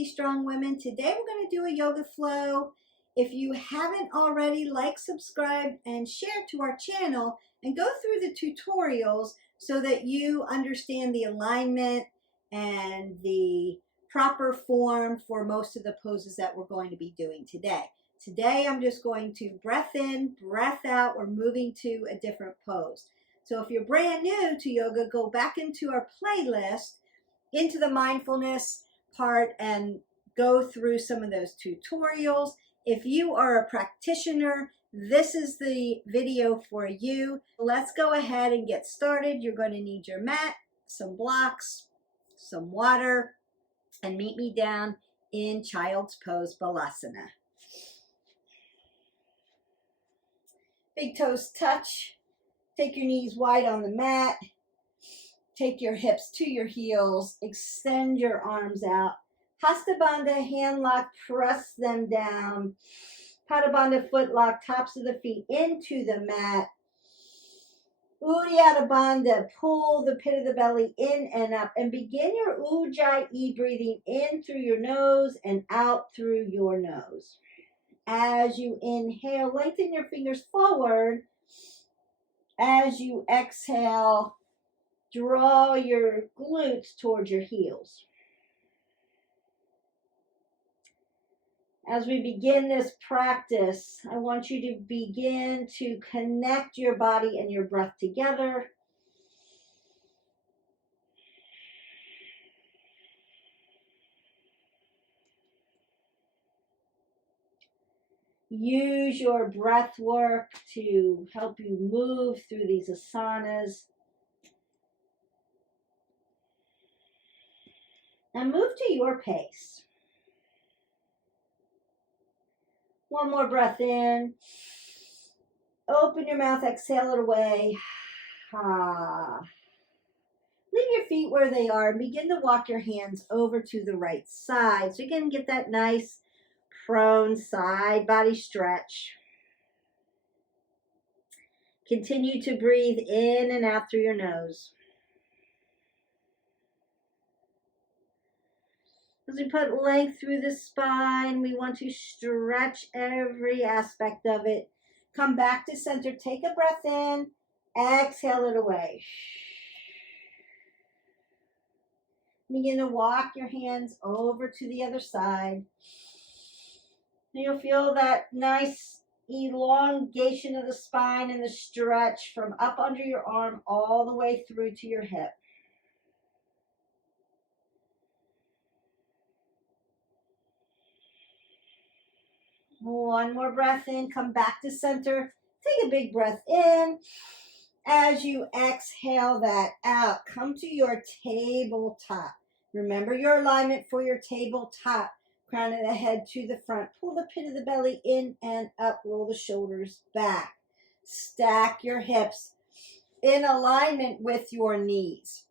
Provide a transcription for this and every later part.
Feisty Strong Women. Today we're going to do a yoga flow. If you haven't already, like, subscribe, and share to our channel and go through the tutorials so that you understand the alignment and the proper form for most of the poses that we're going to be doing today. Today I'm just going to breath in, breath out. We're moving to a different pose. So if you're brand new to yoga, go back into our playlist, into the mindfulness part, and go through some of those tutorials. If you are a practitioner, this is the video for you. Let's go ahead and get started. You're going to need your mat, some blocks, some water, and meet me down in Child's Pose Balasana. Big toes touch. Take your knees wide on the mat. Take your hips to your heels. Extend your arms out. Hasta Bandha, hand lock, press them down. Pada Bandha, foot lock, tops of the feet into the mat. Uddiyana Bandha, pull the pit of the belly in and up. And begin your Ujjayi breathing in through your nose and out through your nose. As you inhale, lengthen your fingers forward. As you exhale, draw your glutes towards your heels. As we begin this practice, I want you to begin to connect your body and your breath together. Use your breath work to help you move through these asanas. And move to your pace. One more breath in. Open your mouth, exhale it away. Leave your feet where they are and begin to walk your hands over to the right side. So you can get that nice prone side body stretch. Continue to breathe in and out through your nose. As we put length through the spine, we want to stretch every aspect of it. Come back to center. Take a breath in. Exhale it away. Begin to walk your hands over to the other side. And you'll feel that nice elongation of the spine and the stretch from up under your arm all the way through to your hip. One more breath in, come back to center. Take a big breath in. As you exhale that out, come to your tabletop. Remember your alignment for your tabletop. Crown of the head to the front. Pull the pit of the belly in and up. Roll the shoulders back. Stack your hips in alignment with your knees.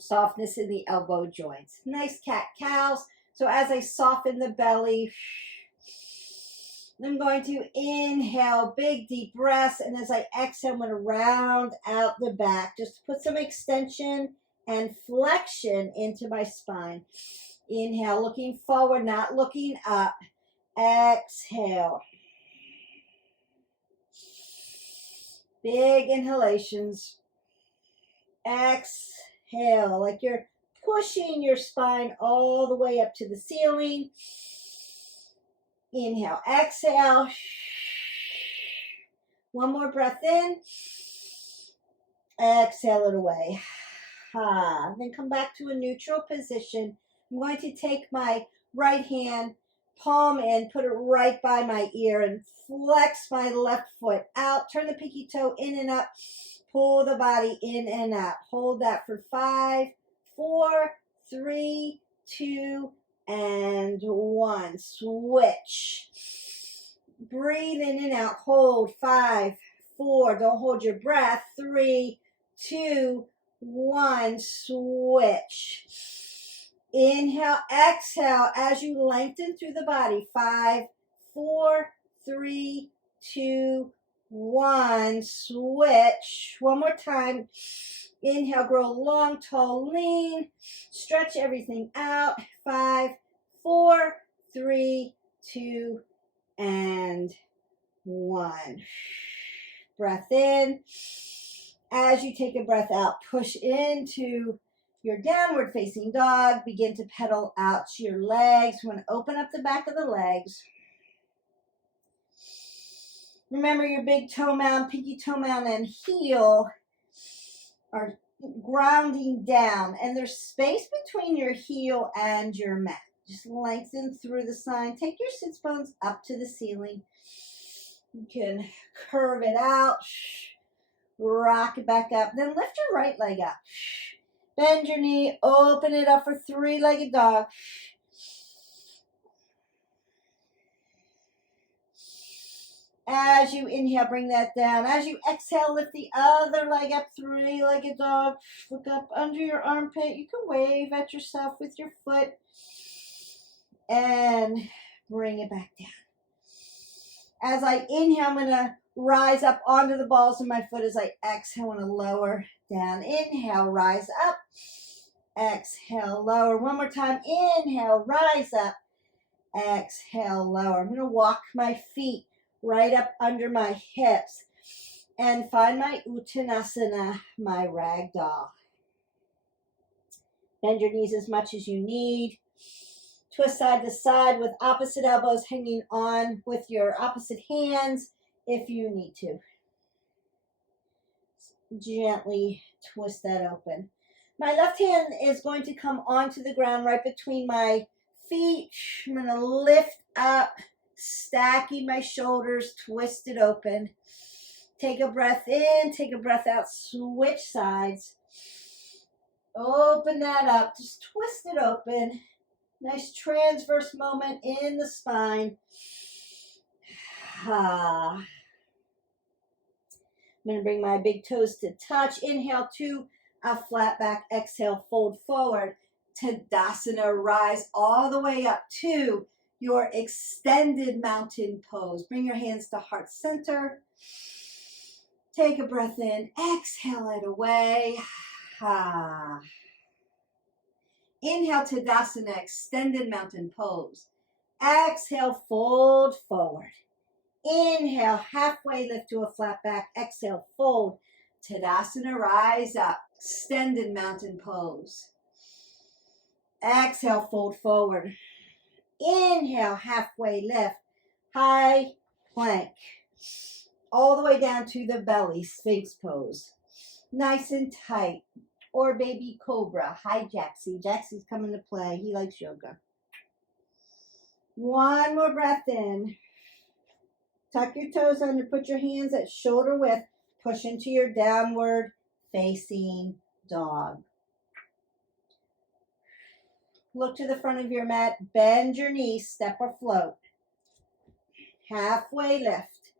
Softness in the elbow joints. Nice cat-cows. So as I soften the belly, I'm going to inhale, big deep breaths, and as I exhale, I'm going to round out the back. Just put some extension and flexion into my spine. Inhale, looking forward, not looking up. Exhale. Big inhalations. Exhale, like you're pushing your spine all the way up to the ceiling. Inhale, exhale. One more breath in. Exhale it away. Then come back to a neutral position. I'm going to take my right hand, palm in, put it right by my ear, and flex my left foot out. Turn the pinky toe in and up. Pull the body in and out. Hold that for 5, 4, 3, 2, and 1. Switch. Breathe in and out. Hold. 5, 4. Don't hold your breath. 3, 2, 1. Switch. Inhale, exhale as you lengthen through the body. 5, 4, 3, 2, 1. Switch. One more time. Inhale, grow long, tall, lean. Stretch everything out. 5, 4, 3, 2, and 1. Breath in. As you take a breath out, push into your downward facing dog. Begin to pedal out to your legs. We want to open up the back of the legs. Remember your big toe mound, pinky toe mound, and heel are grounding down. And there's space between your heel and your mat. Just lengthen through the spine. Take your sits bones up to the ceiling. You can curve it out. Rock it back up. Then lift your right leg up. Bend your knee. Open it up for three-legged dog. As you inhale, bring that down. As you exhale, lift the other leg up, three-legged dog. Look up under your armpit. You can wave at yourself with your foot. And bring it back down. As I inhale, I'm going to rise up onto the balls of my foot. As I exhale, I want to lower down. Inhale, rise up. Exhale, lower. One more time. Inhale, rise up. Exhale, lower. I'm going to walk my feet right up under my hips and find my Uttanasana, my ragdoll. Bend your knees as much as you need. Twist side to side with opposite elbows hanging on with your opposite hands if you need to. Gently twist that open. My left hand is going to come onto the ground right between my feet. I'm going to lift up, stacking my shoulders, twist it open. Take a breath in, take a breath out, switch sides. Open that up, just twist it open. Nice transverse moment in the spine. I'm going to bring my big toes to touch. Inhale to a flat back. Exhale, fold forward. Tadasana, rise all the way up to your extended mountain pose. Bring your hands to heart center. Take a breath in. Exhale it away. Inhale, Tadasana, extended mountain pose. Exhale, fold forward. Inhale, halfway lift to a flat back. Exhale, fold. Tadasana, rise up. Extended mountain pose. Exhale, fold forward. Inhale, halfway lift. High plank. All the way down to the belly, Sphinx pose. Nice and tight. Or baby cobra. Hi, Jaxie. Jaxie's coming to play. He likes yoga. One more breath in. Tuck your toes under. Put your hands at shoulder width. Push into your downward facing dog. Look to the front of your mat. Bend your knees. Step or float. Halfway lift.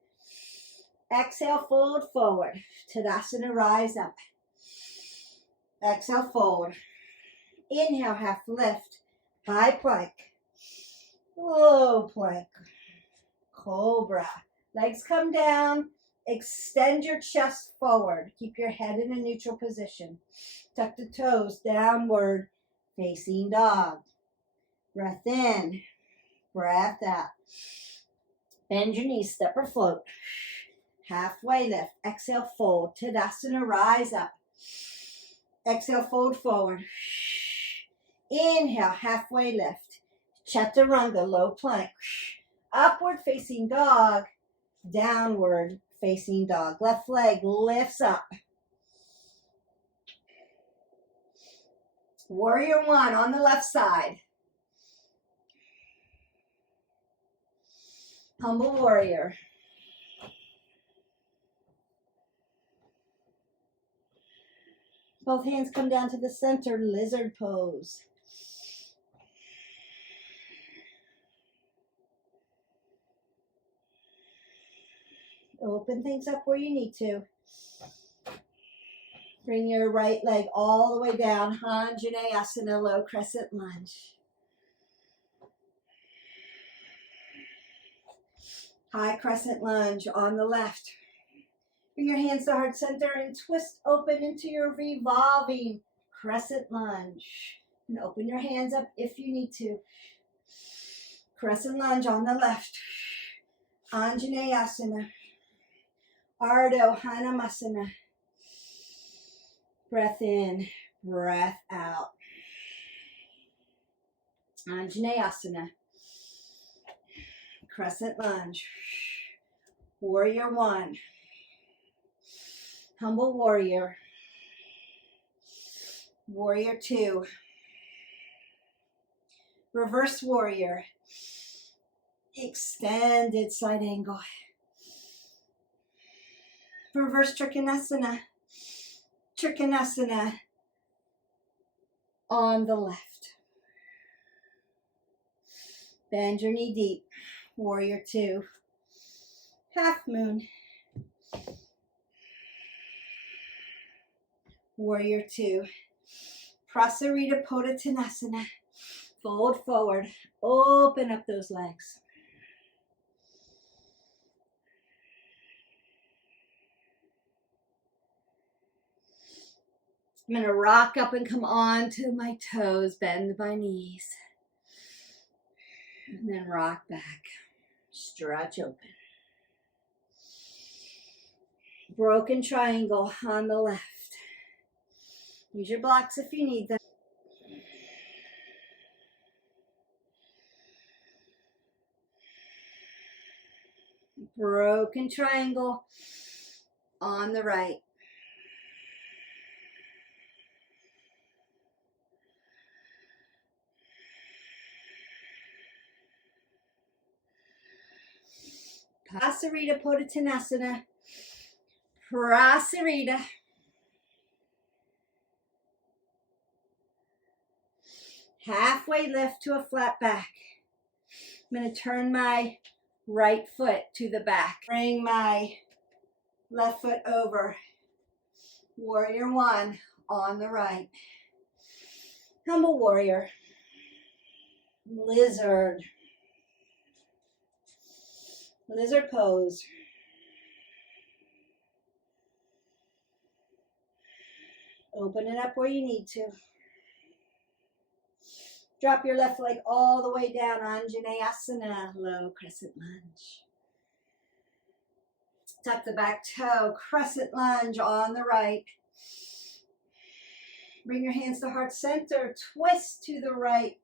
Exhale, fold forward. Tadasana, rise up. Exhale, forward. Inhale, half lift. High plank. Low plank. Cobra. Legs come down. Extend your chest forward. Keep your head in a neutral position. Tuck the toes downward, facing dog. Breath in. Breath out. Bend your knees, step or float. Halfway lift. Exhale, fold. Tadasana, rise up. Exhale, fold forward. Inhale, halfway lift. Chaturanga, low plank. Upward facing dog. Downward facing dog. Left leg lifts up. Warrior one on the left side. Humble warrior. Both hands come down to the center, lizard pose. Open things up where you need to. Bring your right leg all the way down, Anjaneyasana, low crescent lunge. High crescent lunge on the left. Bring your hands to heart center and twist open into your revolving crescent lunge. And open your hands up if you need to. Crescent lunge on the left. Anjaneyasana. Ardha Hanumasana. Breath in, breath out. Anjaneyasana. Crescent lunge. Warrior one. Humble warrior. Warrior two. Reverse warrior. Extended side angle. Reverse Trikonasana. Trikonasana on the left. Bend your knee deep. Warrior two. Half moon. Warrior two. Prasarita Padottanasana. Fold forward. Open up those legs. I'm going to rock up and come on to my toes, bend my knees. And then rock back. Stretch open. Broken triangle on the left. Use your blocks if you need them. Broken triangle on the right. Prasarita Padottanasana. Prasarita. Halfway lift to a flat back. I'm going to turn my right foot to the back. Bring my left foot over. Warrior one on the right. Humble warrior. Lizard. Lizard pose. Open it up where you need to. Drop your left leg all the way down. Anjaneyasana, low crescent lunge. Tuck the back toe, crescent lunge on the right. Bring your hands to heart center, twist to the right.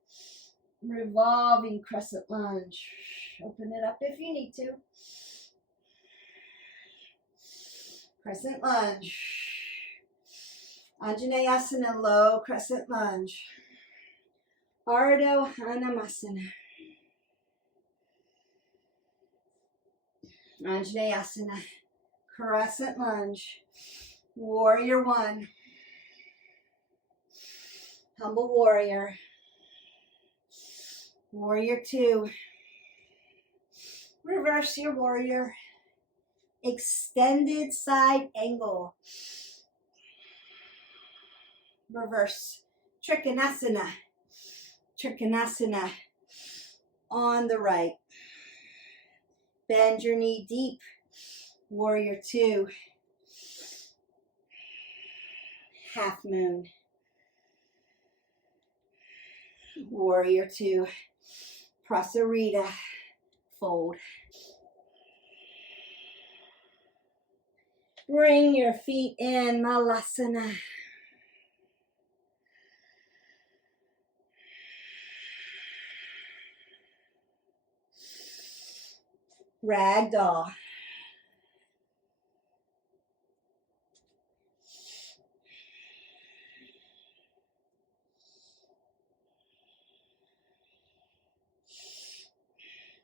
Revolving crescent lunge. Open it up if you need to. Crescent lunge. Anjaneyasana, low crescent lunge. Ardha Hanumasana. Anjaneyasana. Crescent lunge. Warrior one. Humble warrior. Warrior two. Reverse your warrior. Extended side angle. Reverse Trikonasana. Trikonasana on the right. Bend your knee deep. Warrior two. Half moon. Warrior two. Prasarita. Fold. Bring your feet in, Malasana. Ragdoll.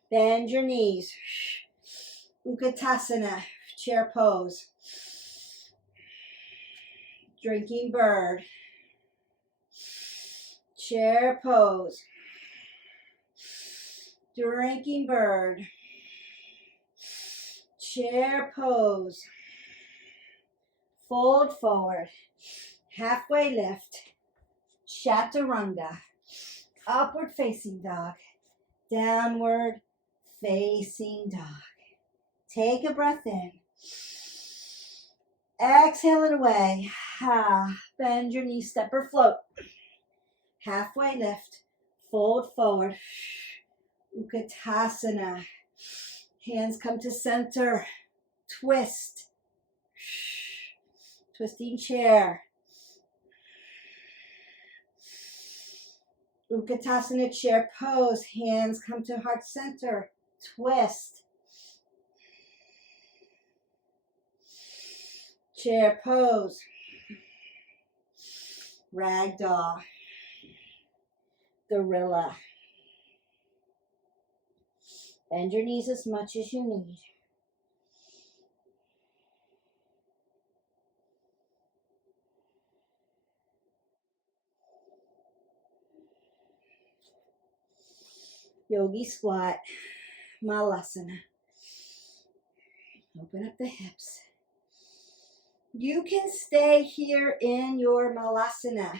Bend your knees. Utkatasana, chair pose. Drinking bird. Chair pose. Drinking bird. Chair pose. Fold forward. Halfway lift. Chaturanga. Upward facing dog. Downward facing dog. Take a breath in. Exhale it away. Bend your knees, step or float. Halfway lift. Fold forward. Utkatasana. Hands come to center. Twist. Twisting chair. Utkatasana chair pose. Hands come to heart center. Twist. Chair pose. Ragdoll. Gorilla. Bend your knees as much as you need. Yogi squat. Malasana. Open up the hips. You can stay here in your Malasana,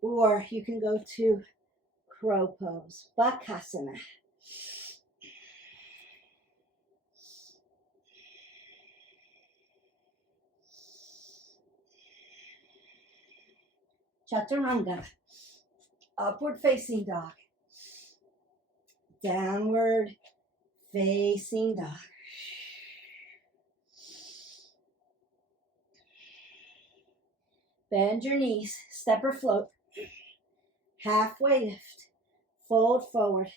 or you can go to crow pose, Bakasana. Chaturanga, upward facing dog, downward facing dog. Bend your knees, step or float, halfway lift, fold forward.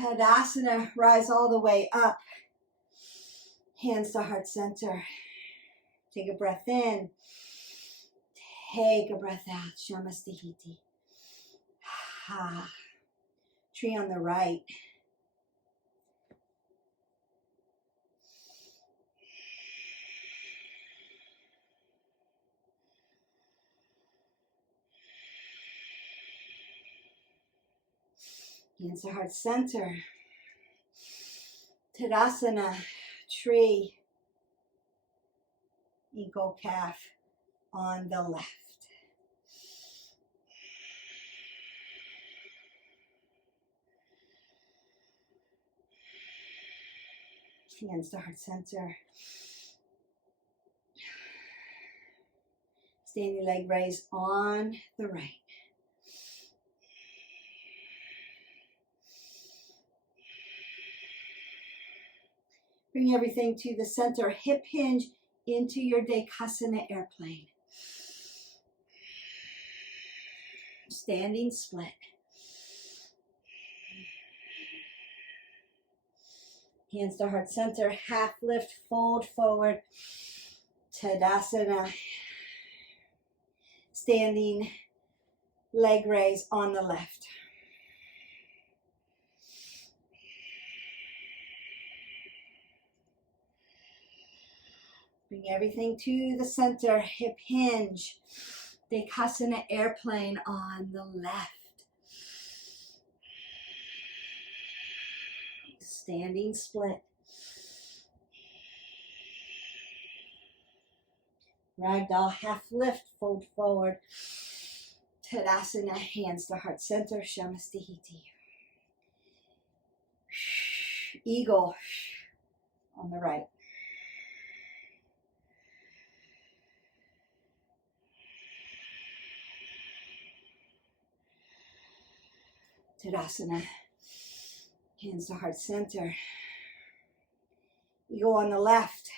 Tadasana, rise all the way up. Hands to heart center. Take a breath in. Take a breath out. Shamastihiti. Ha. Tree on the right. Hands to heart center. Tadasana, tree, eagle calf on the left. Hands to heart center. Standing leg raise on the right. Bring everything to the center. Hip hinge into your Dekasana airplane. Standing split. Hands to heart center. Half lift, fold forward. Tadasana. Standing leg raise on the left. Bring everything to the center, hip hinge, Dekasana airplane on the left. Standing split. Ragdoll, half lift, fold forward. Tadasana, hands to heart center, Shamastihiti. Eagle on the right. Tadasana, hands to heart center. Eagle on the left.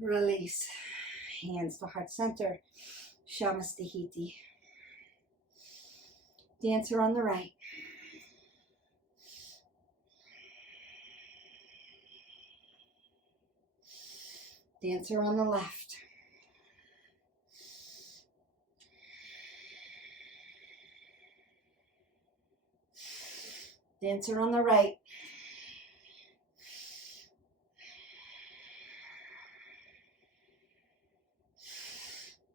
Release. Hands to heart center. Shamastihiti. Dancer on the right. Dancer on the left. Dancer on the right.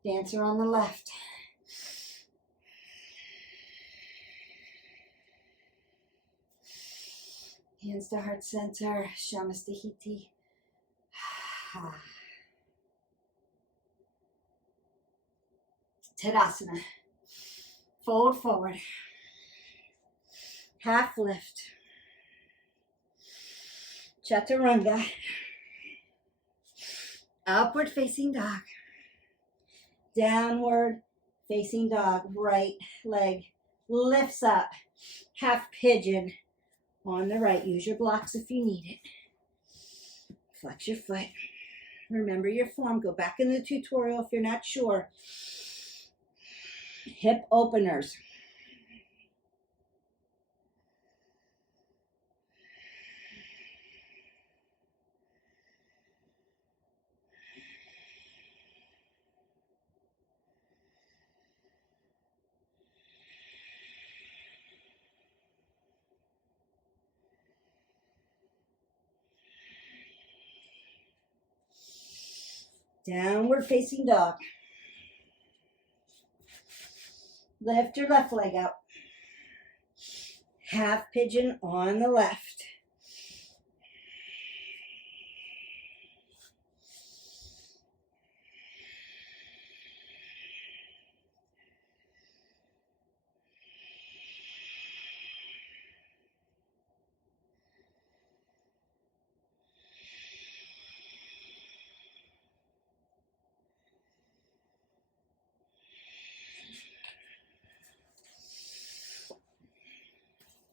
Dancer on the left. Hands to heart center, Shamastihiti. Tadasana. Fold forward. Half lift. Chaturanga. Upward facing dog. Downward facing dog. Right leg lifts up. Half pigeon on the right. Use your blocks if you need it. Flex your foot. Remember your form. Go back in the tutorial if you're not sure. Hip openers. Downward facing dog. Lift your left leg out. Half pigeon on the left.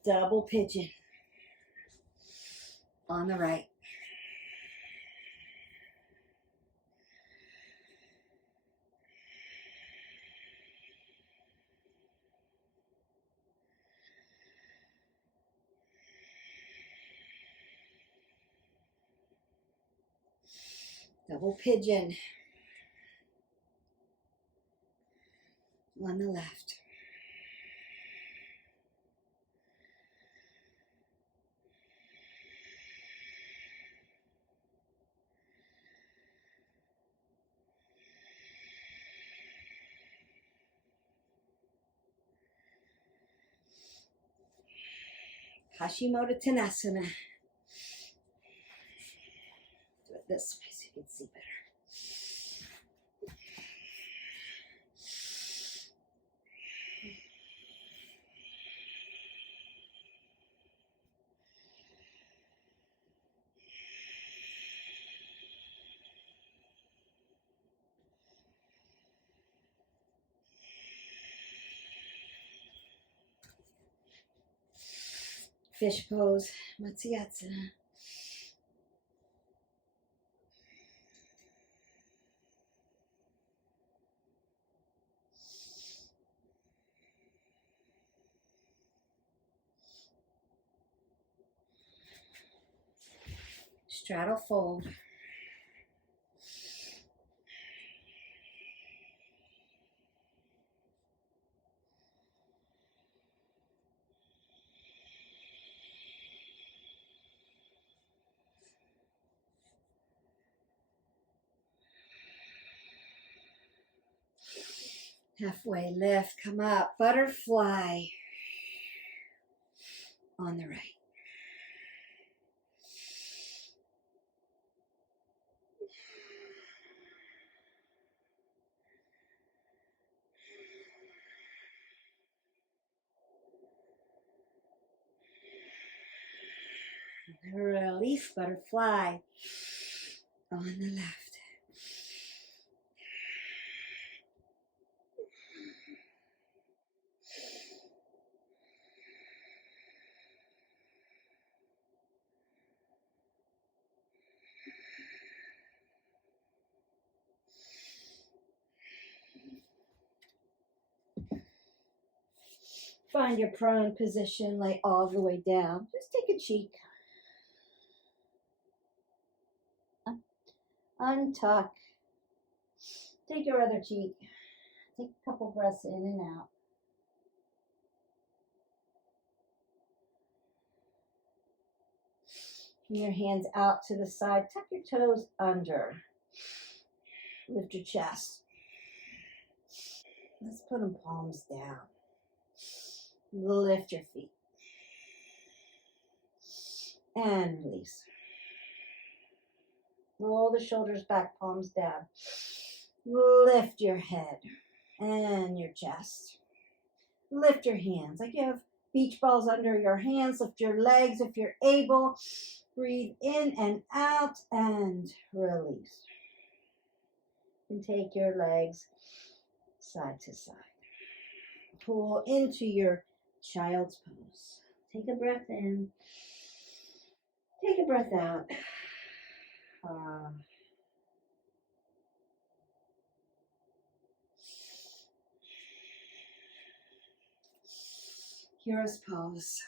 Double pigeon on the right. Double pigeon on the left. Hashimototanasana. Do it this way so you can see better. Fish pose, Matsyasana. Straddle fold. Halfway lift, come up, butterfly on the right. Release, butterfly on the left. Find your prone position, lay all the way down. Just take a cheek. Untuck. Take your other cheek. Take a couple breaths in and out. Bring your hands out to the side. Tuck your toes under. Lift your chest. Let's put them palms down. Lift your feet. And release. Roll the shoulders back, palms down. Lift your head and your chest. Lift your hands like you have beach balls under your hands. Lift your legs if you're able. Breathe in and out and release. And take your legs side to side. Pull into your child's pose. Take a breath in. Take a breath out. Hero's pose.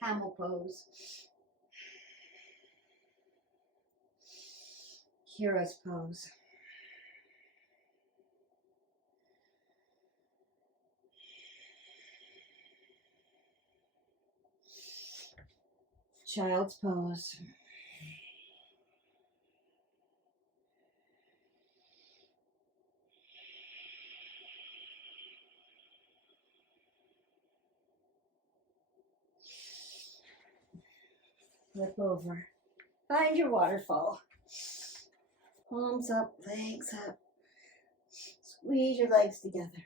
Camel pose. Hero's pose. Child's pose. Flip over. Find your waterfall. Palms up, legs up. Squeeze your legs together.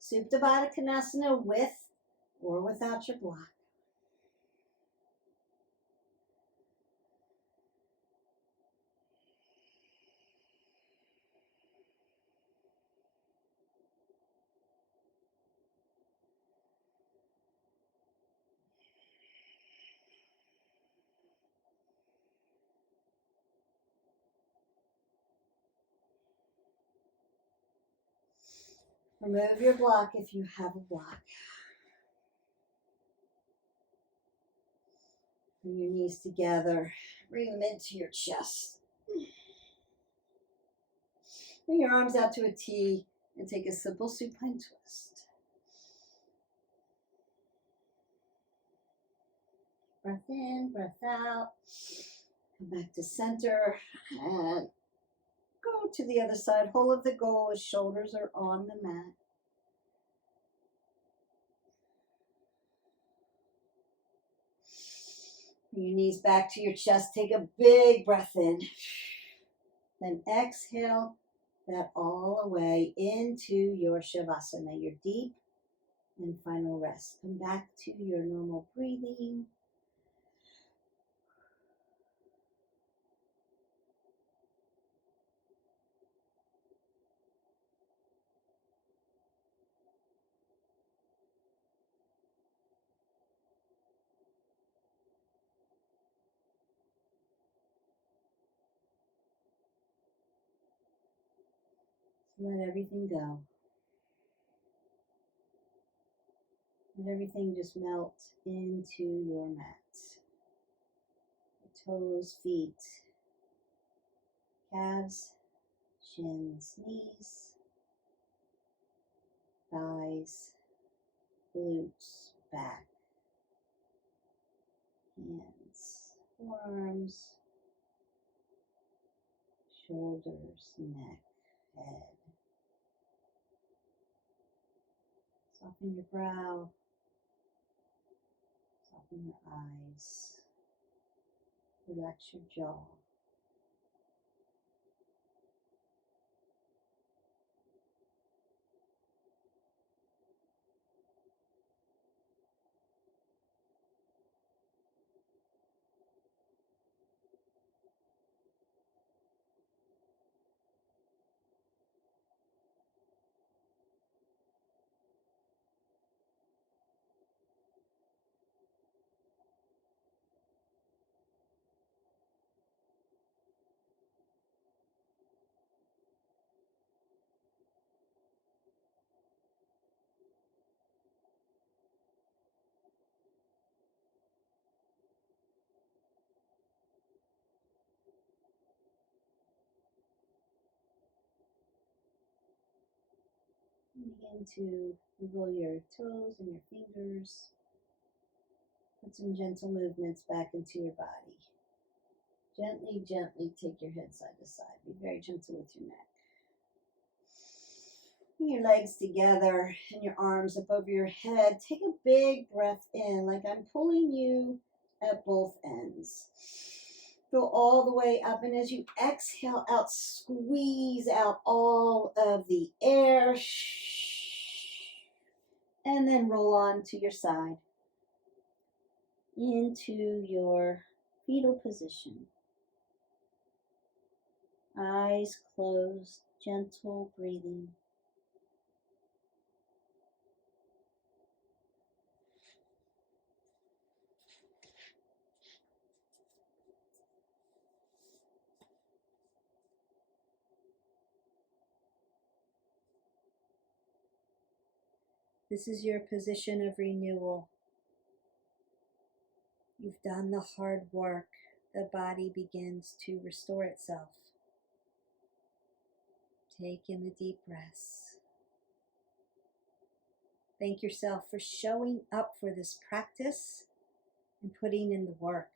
Supta Baddha Konasana with or without your block. Remove your block if you have a block. Bring your knees together. Bring them into your chest. Bring your arms out to a T and take a simple supine twist. Breath in, breath out. Come back to center and go to the other side. Whole of the goal as shoulders are on the mat. Bring your knees back to your chest. Take a big breath in. Then exhale that all the way into your Shavasana, your deep and final rest. Come back to your normal breathing. Let everything go. Let everything just melt into your mat. The toes, feet, calves, shins, knees, thighs, glutes, back, hands, forearms, shoulders, neck, head. Soften your brow, soften your eyes, relax your jaw. Begin to wiggle your toes and your fingers. Put some gentle movements back into your body. Gently, gently take your head side to side. Be very gentle with your neck. Bring your legs together and your arms up over your head. Take a big breath in, like I'm pulling you at both ends. Go all the way up, and as you exhale out, squeeze out all of the air. And then roll on to your side into your fetal position. Eyes closed, gentle breathing. This is your position of renewal. You've done the hard work. The body begins to restore itself. Take in the deep breaths. Thank yourself for showing up for this practice and putting in the work.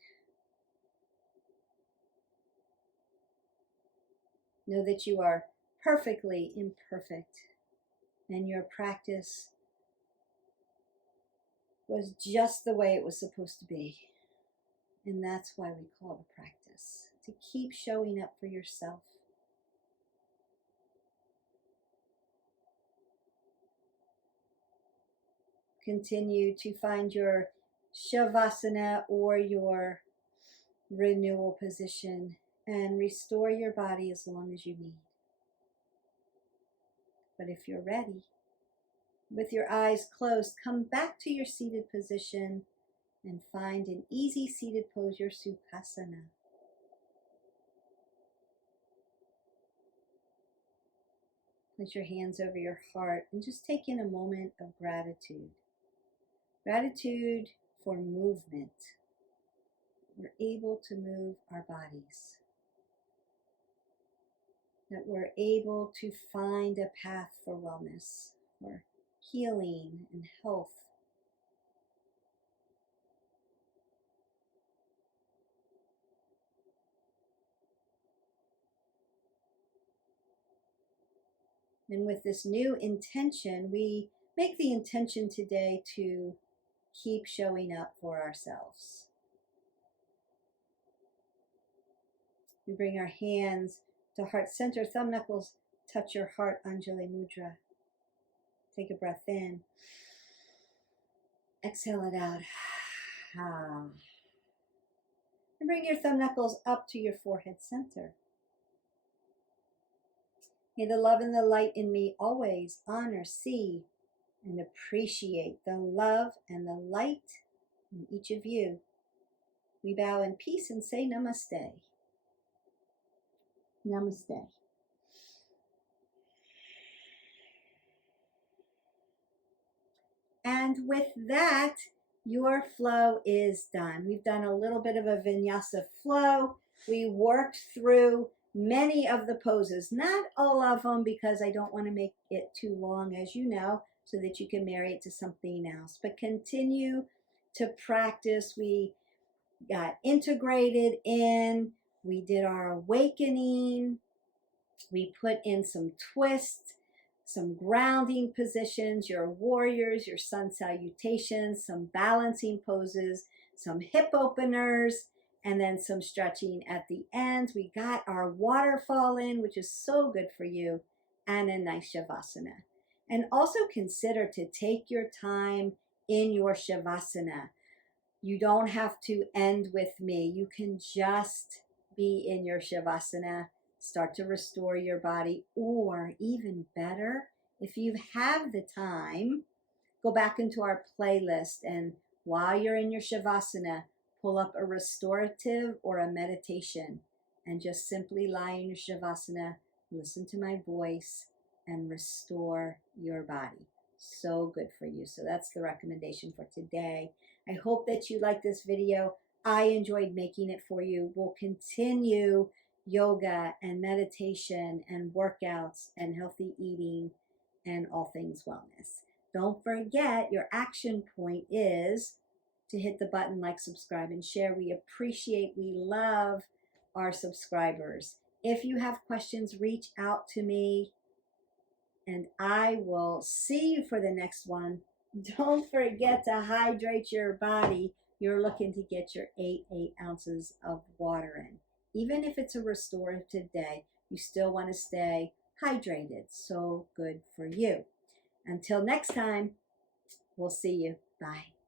Know that you are perfectly imperfect, and your practice was just the way it was supposed to be. And that's why we call it a practice, to keep showing up for yourself. Continue to find your Shavasana or your renewal position and restore your body as long as you need. But if you're ready, with your eyes closed, come back to your seated position and find an easy seated pose, your Sukhasana. Place your hands over your heart and just take in a moment of gratitude. Gratitude for movement. We're able to move our bodies. That we're able to find a path for wellness, for healing and health. And with this new intention, we make the intention today to keep showing up for ourselves. We bring our hands to heart center, thumb knuckles touch your heart, Anjali Mudra. Take a breath in. Exhale it out. And bring your thumb knuckles up to your forehead center. May the love and the light in me always honor, see, and appreciate the love and the light in each of you. We bow in peace and say namaste. Namaste. And with that, your flow is done. We've done a little bit of a vinyasa flow. We worked through many of the poses, not all of them because I don't want to make it too long, as you know, so that you can marry it to something else. But continue to practice. We got integrated in. We did our awakening. We put in some twists, some grounding positions, your warriors, your sun salutations, some balancing poses, some hip openers, and then some stretching at the end. We got our waterfall in, which is so good for you, and a nice Shavasana. And also consider to take your time in your Shavasana. You don't have to end with me. You can just be in your Shavasana. Start to restore your body, or even better, if you have the time, go back into our playlist, and while you're in your Shavasana, pull up a restorative or a meditation and just simply lie in your Shavasana, listen to my voice, and restore your body. So good for you. So that's the recommendation for today. I hope that you like this video. I enjoyed making it for you. We'll continue yoga and meditation and workouts and healthy eating and all things wellness. Don't forget, your action point is to hit the button, like, subscribe, and share. We appreciate, we love our subscribers. If you have questions, reach out to me and I will see you for the next one. Don't forget to hydrate your body. You're looking to get your 8 ounces of water in. Even if it's a restorative day, you still want to stay hydrated. So good for you. Until next time, we'll see you. Bye.